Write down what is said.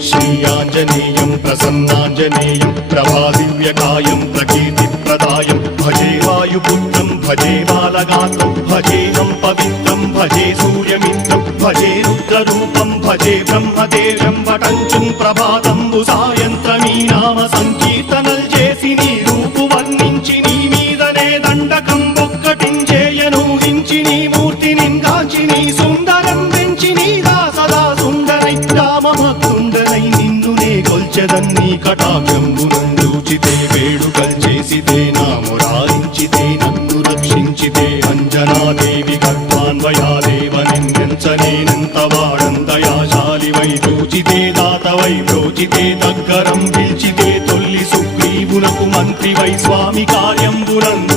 श्रीयाञ्जनेयं प्रसन्नाञ्जनेयं प्रभादिव्यकायं प्रकीर्तिप्रदायं भजे वायुपुत्रं भजे बालगात्रं भजेऽहं पवित्रं भजे सूर्यमित्रं भजे रुद्ररूपं भजे ब्रह्मदेवं वटञ्चुं प्रभाతంబు సాయంత్రమీ నామ సంకీర్తనల్ చేసి నీ రూపు వర్ణించి నీ మీదనే దండకం ఒక్కటించేయను హించి నీ మూర్తిని గాంచి నీ సుందరం పెంచి నీ దాసదా సుందరై రామభక్తుండనై నిన్నునే కొల్చెదన్ని కటాక్షంబునందూచితే వేడుకల్ చేసితే నా మురారించితే నన్ను రక్షించితే అంజనాదేవి గర్భాన్వయాదేవనెంచనేనంత వాడంతయాశాలివై చూచితే దాతవై బ్రోచితే దగ్గరం పిలిచితే తొల్లి సుగ్రీవునకు మంత్రివై స్వామి కార్యంబునందు